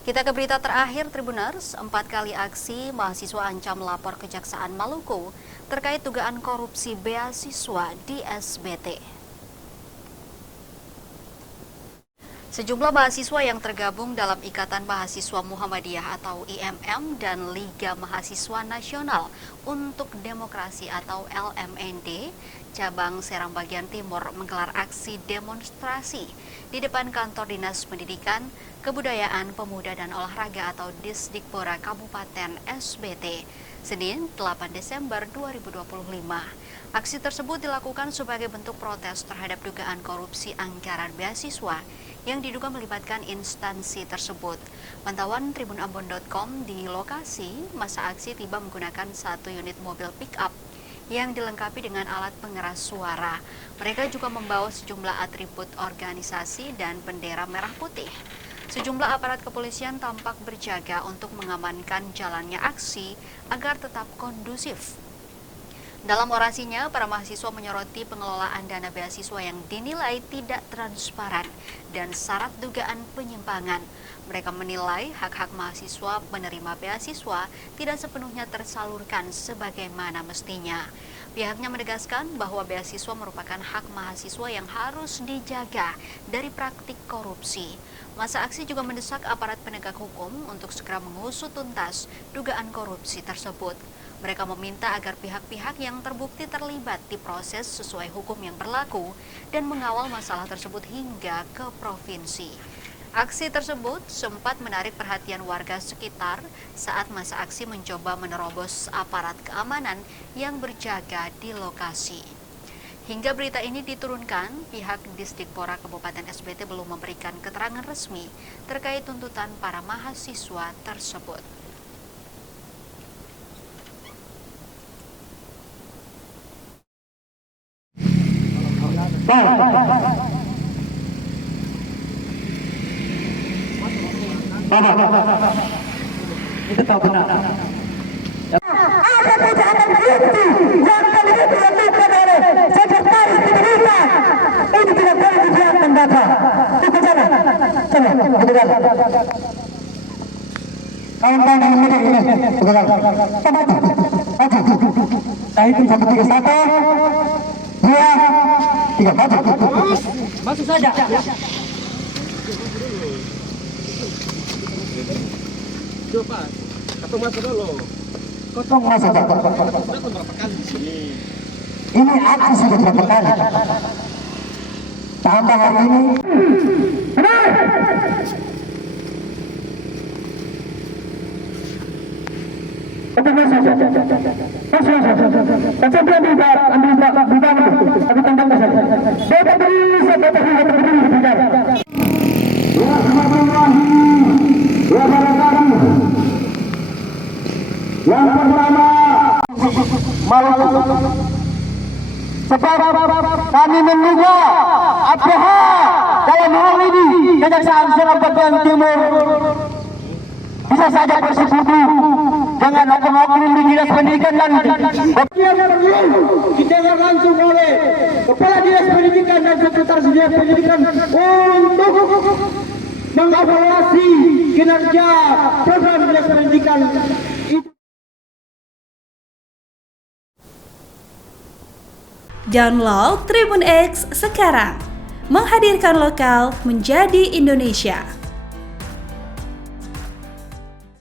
Kita ke berita terakhir Tribuners, 4 kali aksi mahasiswa ancam lapor Kejaksaan Maluku terkait dugaan korupsi beasiswa di SBT. Sejumlah mahasiswa yang tergabung dalam Ikatan Mahasiswa Muhammadiyah atau IMM dan Liga Mahasiswa Nasional untuk Demokrasi atau LMND cabang Serang bagian Timur menggelar aksi demonstrasi di depan kantor Dinas Pendidikan, Kebudayaan, Pemuda dan Olahraga atau Disdikpora Kabupaten SBT, Senin 8 Desember 2025. Aksi tersebut dilakukan sebagai bentuk protes terhadap dugaan korupsi anggaran beasiswa yang diduga melibatkan instansi tersebut. Pantauan tribunambon.com di lokasi, masa aksi tiba menggunakan 1 unit mobil pick-up yang dilengkapi dengan alat pengeras suara. Mereka juga membawa sejumlah atribut organisasi dan bendera merah putih. Sejumlah aparat kepolisian tampak berjaga untuk mengamankan jalannya aksi agar tetap kondusif. Dalam orasinya, para mahasiswa menyoroti pengelolaan dana beasiswa yang dinilai tidak transparan dan syarat dugaan penyimpangan. Mereka menilai hak-hak mahasiswa menerima beasiswa tidak sepenuhnya tersalurkan sebagaimana mestinya. Pihaknya menegaskan bahwa beasiswa merupakan hak mahasiswa yang harus dijaga dari praktik korupsi. Masa aksi juga mendesak aparat penegak hukum untuk segera mengusut tuntas dugaan korupsi tersebut. Mereka meminta agar pihak-pihak yang terbukti terlibat diproses sesuai hukum yang berlaku dan mengawal masalah tersebut hingga ke provinsi. Aksi tersebut sempat menarik perhatian warga sekitar saat masa aksi mencoba menerobos aparat keamanan yang berjaga di lokasi. Hingga berita ini diturunkan, pihak Disdikpora Kabupaten SBT belum memberikan keterangan resmi terkait tuntutan para mahasiswa tersebut. Itu tahu benar. Ada kejahatan bukti yang teliti yang dilakukan oleh Sekretaris Pendidikan. Ini tidak boleh dibiarkan, Bapak. Itu sana. Coba, betul. Kawan-kawan yang muda ini, betul. Coba, maju. Saya hitung sampai 3, 1, 2, 3, maju. Masuk saja. Coba, potong masa dulu. Potong masa. Sudah berapa kali di sini? Ini aksi sudah berapa kali. Tambah hari ini. Potong masa. Macam dia ambil tapi tambah masa. Bapak bisa berbicara. Yang pertama, Maluku. Sebab kami menduga APH dalam hal ini Kejaksaan Serang bagian Timur bisa saja bersekutu dengan oknum-oknum di Dinas Pendidikan dan kita langsung oleh Kepala Dinas Pendidikan dan Sekretaris Dinas Pendidikan untuk mengevaluasi kinerja program Dinas Pendidikan itu. Download Tribun X sekarang, menghadirkan lokal menjadi Indonesia.